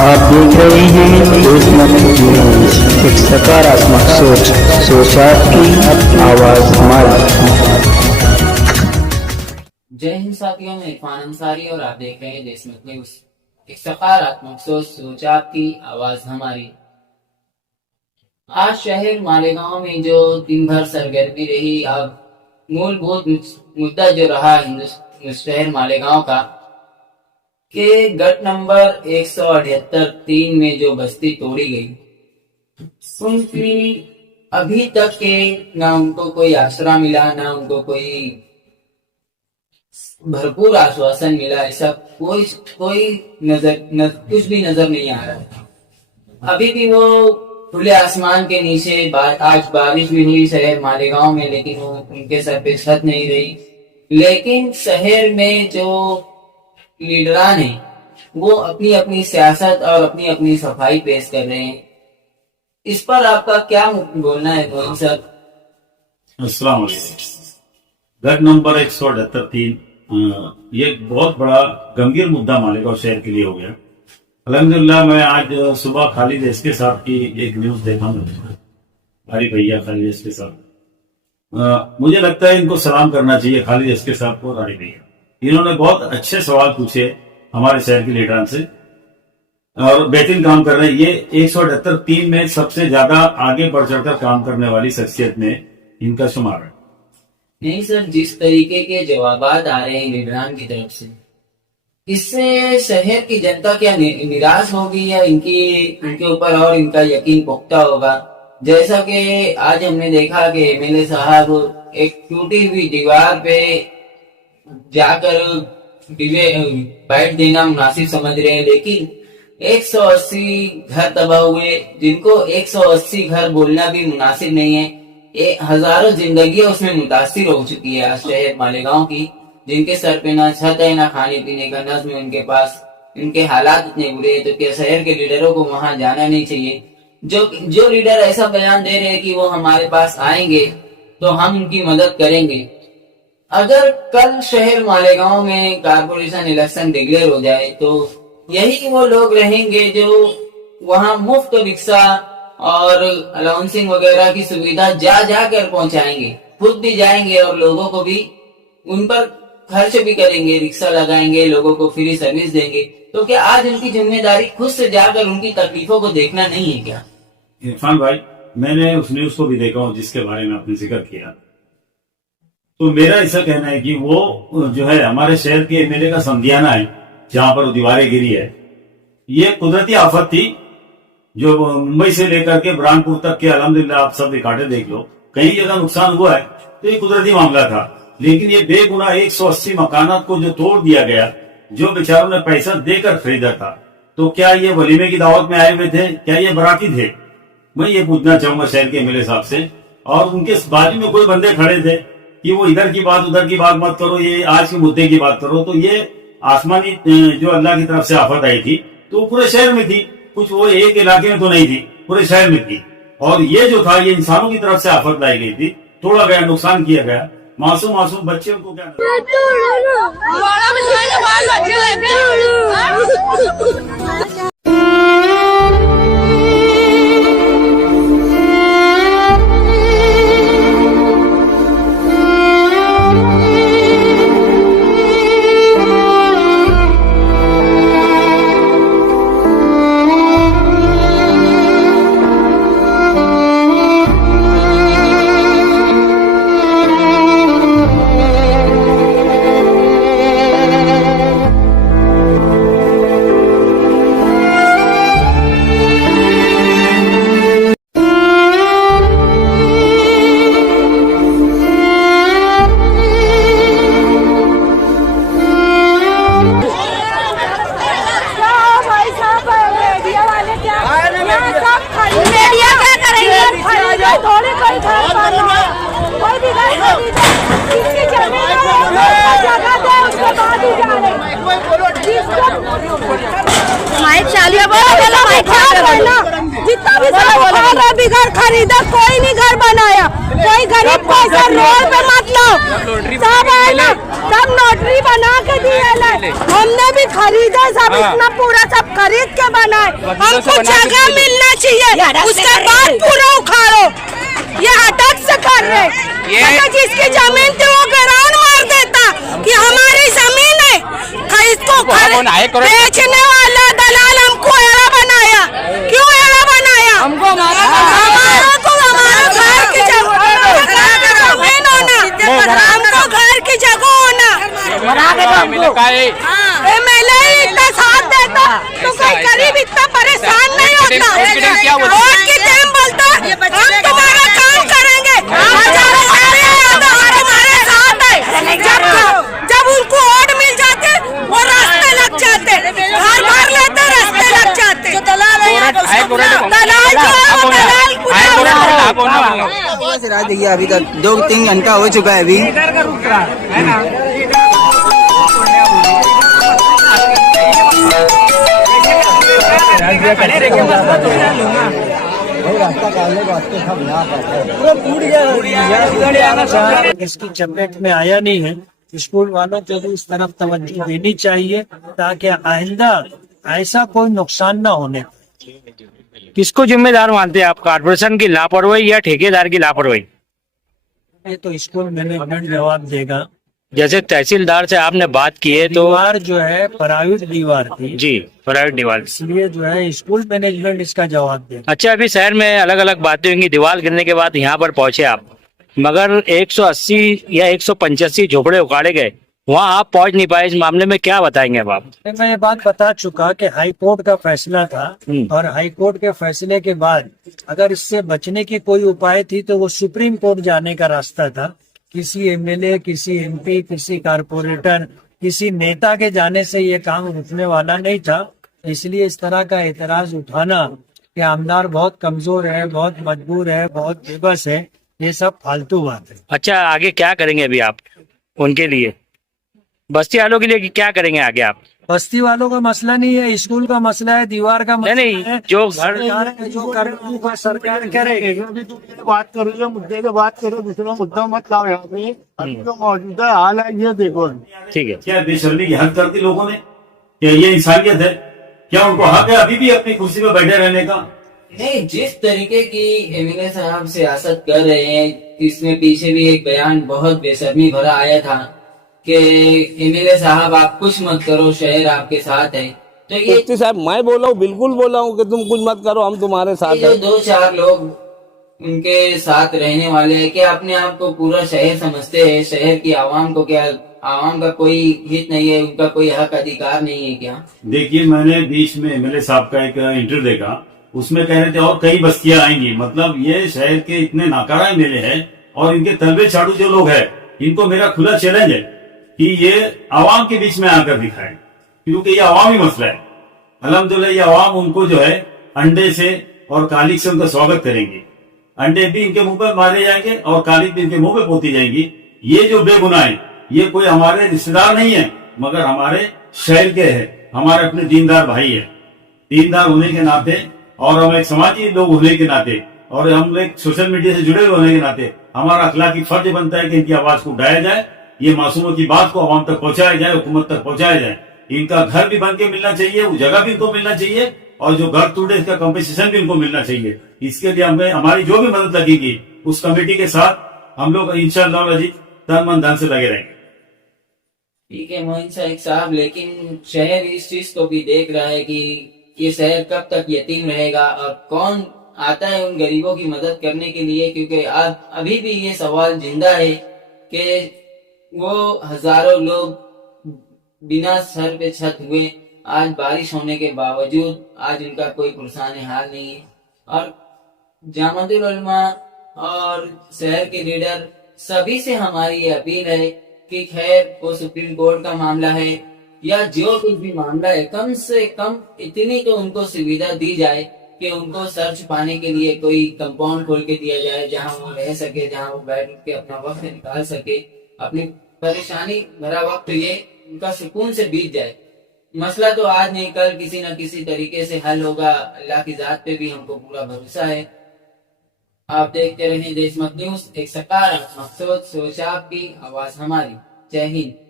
आप देख रहे हैं देशमत न्यूज, एक सकारात्मक सोच, सोच आपकी, आवाज हमारी। जय हिंद साथियों, मैं इरफान अंसारी और आप देख रहे हैं देशमत न्यूज, एक सकारात्मक सोच, सोच आपकी, आवाज हमारी। आज शहर मालेगांव में जो दिन भर सरगर्मी रही, अब मूलभूत मुद्दा जो रहा शहर मालेगांव का के गट नंबर 178-3 में जो बस्ती तोड़ी गई, उनकी अभी तक के ना उनको कोई आसरा मिला, ना उनको कोई भरपूर आश्वासन मिला। ऐसा कोई कुछ भी नजर नहीं आ रहा। अभी भी वो खुले आसमान के नीचे आज बारिश भी हुई शहर मालेगांव में, लेकिन वो उनके सर पे छत नहीं रही। लेकिन शहर में जो लीडरान है वो अपनी अपनी सियासत और अपनी अपनी सफाई पेश कर रहे हैं। इस पर आपका क्या बोलना है मोहन सर? अस्सलाम वालेकुम। गट नंबर 178-3 ये बहुत बड़ा गंभीर मुद्दा मालेगांव शहर के लिए हो गया। अल्हम्दुलिल्लाह मैं आज सुबह खालिद एसके साहब की एक न्यूज देखा, हमारी भैया खालिद एसके साहब, मुझे लगता है इनको सलाम करना चाहिए खालिद एसके साहब को, रानी भैया। इन्होंने बहुत अच्छे सवाल पूछे हमारे शहर के लीडरान से और बेहतरीन काम कर रहे हैं। ये 178-3 में सबसे ज्यादा आगे बढ़ चढ़कर काम करने वाली शख्सियत में इनका शुमार है। नहीं सर, जिस तरीके के जवाबात आ रहे हैं लीडरान की तरफ से, इससे शहर की जनता क्या निराश होगी या इनके ऊपर और इनका यकीन पुख्ता होगा? जैसा कि आज हमने देखा कि एमएलए साहब एक टूटी हुई दीवार पे जाकर बैठ देना मुनासिब समझ रहे हैं, लेकिन 180 घर तबाह हुए, जिनको 180 घर बोलना भी मुनासिब नहीं है। हजारों जिंदगियां उसमें मुतासिर हो चुकी है आज शहर मालेगांव की, जिनके सर पे ना छत है, ना खाने पीने का नज्म है उनके पास। इनके हालात इतने बुरे हैं, तो क्या शहर के लीडरों को वहां जाना नहीं चाहिए? जो लीडर ऐसा बयान दे रहे हैं कि वो हमारे पास आएंगे तो हम उनकी मदद करेंगे, अगर कल शहर मालेगांव में कारपोरेशन इलेक्शन डिक्लेयर हो जाए तो यही वो लोग रहेंगे जो वहां मुफ्त रिक्शा और अलाउंसिंग वगैरह की सुविधा जाकर पहुंचाएंगे, खुद भी जाएंगे और लोगों को भी उन पर खर्च भी करेंगे, रिक्शा लगाएंगे, लोगों को फ्री सर्विस देंगे। तो क्या आज उनकी जिम्मेदारी खुद से जाकर उनकी तकलीफों को देखना नहीं है क्या? इरफान भाई, मैंने उस न्यूज को भी देखा हूँ जिसके बारे में आपने जिक्र किया, तो मेरा ऐसा कहना है कि वो जो है हमारे शहर के एमएलए का संदियाना है, जहां पर दीवारें गिरी है, ये कुदरती आफत थी जो मुंबई से लेकर के बुरहानपुर तक के अल्हम्दुलिल्लाह आप सब रिकॉर्डें देख लो, कई जगह नुकसान हुआ है, तो ये कुदरती मामला था। लेकिन ये बेगुनाह 180 मकानात को जो तोड़ दिया गया, जो बेचारों ने पैसा देकर खरीदा था, तो क्या ये वलीमे की दावत में आए हुए थे? क्या ये बराती थे? मैं ये पूछना चाहूंगा शहर के एमएलए साहब से। और उनके बाजू में कोई बंदे खड़े थे कि वो इधर की बात उधर की बात मत करो, ये आज के मुद्दे की बात करो। तो ये आसमानी जो अल्लाह की तरफ से आफत आई थी, तो पूरे शहर में थी, कुछ वो एक इलाके में तो नहीं थी, पूरे शहर में थी। और ये जो था, ये इंसानों की तरफ से आफत लाई गई थी, तोड़ा गया, नुकसान किया गया, मासूम बच्चे को क्या माइक चालिए, जितना भी भी घर खरीदा, कोई नहीं घर बनाया, कोई गरीब पैसा रोड पे मत लो, सब है ना सब नोटरी बना के दिए ले। हमने भी खरीदा सब, इतना पूरा सब खरीद के बनाए। हमको जगह मिलना चाहिए, उसके बाद पूरा उखाड़ो। ये अटक से कर रहे, जिसकी जमीन थी वो ग्राउंड मार देता कि हमारी जमीन है, इसको बेचने वाला दलाल हमको एड़ा बनाया। क्यों एड़ा बनाया? हमको हमारा घर की जमीन होना, हमको घर की जगह होना। एमएलए इतना साथ देता तो कोई गरीब इतना परेशान नहीं होता। वोट की टाइम बोलता हम तुम्हारा काम करेंगे, हमारे साथ है। जब उनको वोट मिल जाते वो रास्ते लग जाते, घर भर लेते, रास्ते लग जाते। दलाल देखिए अभी तक 2-3 घंटा हो चुका है अभी। इसकी चपेट में आया नहीं है। स्कूल वालों को भी इस तरफ तवज्जो देनी चाहिए ताकि आइंदा ऐसा कोई नुकसान ना होने। किसको जिम्मेदार मानते हैं आप, कॉर्पोरेशन की लापरवाही या ठेकेदार की लापरवाही? ये तो स्कूल मैनेजमेंट जवाब देगा। जैसे तहसीलदार से आपने बात की है तो दीवार जो है प्राइवेट दीवार थी जी, प्राइवेट दीवार। इसलिए जो है स्कूल मैनेजमेंट इसका जवाब देगा। अच्छा, अभी शहर में अलग अलग बातें होंगी, दीवार गिरने के बाद यहाँ पर पहुंचे आप, मगर 180 या 185 झोपड़े उखाड़े गए, वहाँ आप पहुंच नहीं पाए। इस मामले में क्या बताएंगे अब आप? मैं ये बात बता चुका कि हाई कोर्ट का फैसला था और हाई कोर्ट के फैसले के बाद अगर इससे बचने की कोई उपाय थी तो वो सुप्रीम कोर्ट जाने का रास्ता था। किसी एमएलए, किसी एमपी, किसी कारपोरेटर, किसी नेता के जाने से ये काम रुकने वाला नहीं था। इसलिए इस तरह का एतराज उठाना कि आमदार बहुत कमजोर है, बहुत मजबूर है, बहुत बेबस है, ये सब फालतू बात है। अच्छा, आगे क्या करेंगे अभी आप उनके लिए, बस्ती वालों के लिए क्या करेंगे आगे आप? बस्ती वालों का मसला नहीं है, स्कूल का मसला है, दीवार का मसला नहीं, है। जो घर जो कर सरकार करेगी। बात करो, जो मुद्दे की बात करो, दूसरा मुद्दा मत लाओ यहाँ पे। अभी जो मौजूदा हाल है ये देखो। ठीक है। क्या बेशर्मी की हद कर दी लोगों ने? क्या ये इंसानियत है? क्या उनको हक है अभी भी अपनी कुर्सी पे बैठे रहने का? नहीं, जिस तरीके की एमएलए साहब सियासत कर रहे हैं, इसमें पीछे भी एक बयान बहुत बेशर्मी भरा आया था कि एमएलए साहब आप कुछ मत करो, शहर आपके साथ है। तो ये मुफ्ती साहब मैं बोला हूँ, बिल्कुल बोला हूँ कि तुम कुछ मत करो, हम तुम्हारे साथ जो हैं। 2-4 लोग उनके साथ रहने वाले हैं, कि अपने आप को पूरा शहर समझते हैं, शहर की आवाम को क्या, आवाम का कोई हित नहीं है, उनका कोई हक अधिकार नहीं है क्या? देखिए, मैंने बीच में एमएलए साहब का एक इंटरव्यू देखा, उसमें कह रहे थे और कई बस्तियां आएंगी। मतलब ये शहर के इतने नाकारा एमएलए हैं और इनके तलबे छाड़ू जो लोग हैं, इनको मेरा खुला चैलेंज है कि ये आवाम के बीच में आकर दिखाएं, क्योंकि ये आवामी मसला है। अल्हम्दुलिल्लाह ये आवाम उनको जो है अंडे से और कालिक से उनका स्वागत करेंगे। अंडे भी इनके मुंह पर मारे जाएंगे और कालिक भी इनके मुंह पे पोती जाएंगी। ये जो बेगुनाह है, ये कोई हमारे रिश्तेदार नहीं है, मगर हमारे शहर के हैं, हमारे अपने दीनदार भाई है। दीनदार होने के नाते और हम एक समाजी लोग होने के नाते और हम एक सोशल मीडिया से जुड़े होने के नाते हमारा अखलाकी फर्ज बनता है कि इनकी आवाज को उठाया जाए, ये मासूमों की बात को आवाम तक पहुंचाया जाए, हुकूमत तक पहुंचाया जाए। इनका घर भी बन के मिलना चाहिए, वो जगह भी इनको मिलना चाहिए और जो घर टूटे इसका कंपनसेशन भी इनको मिलना चाहिए। इसके लिए हमें हमारी जो भी मदद लगेगी उस कमेटी के साथ हम लोग इंशाअल्लाह अजीज तन मन धन से लगे रहेंगे। ठीक है मोइन शेख साहब, लेकिन शहर इस चीज को भी देख रहा है कि ये शहर कब तक यतीम रहेगा और कौन आता है उन गरीबों की मदद करने के लिए, क्योंकि आज अभी भी ये सवाल जिंदा है कि वो हजारों लोग बिना सर पे छत हुए, आज बारिश होने के बावजूद आज उनका कोई पुरसान हाल नहीं है। और जामअतुल उलमा और शहर के लीडर सभी से हमारी ये अपील है कि खैर वो सुप्रीम कोर्ट का मामला है या जो कुछ भी मामला है, कम से कम इतनी तो उनको सुविधा दी जाए कि उनको सर्च पाने के लिए कोई कंपाउंड खोल के दिया जाए, जहां वो रह सके, जहां वो बैठ के अपना वक्त निकाल सके, अपनी परेशानी भरा वक्त ये उनका सुकून से बीत जाए। मसला तो आज नहीं कल किसी न किसी तरीके से हल होगा, अल्लाह की जात पे भी हमको पूरा भरोसा है। आप देखते रहें देशमत न्यूज, एक सकारात्मक सोच, सोच आपकी, आवाज हमारी। जय हिंद।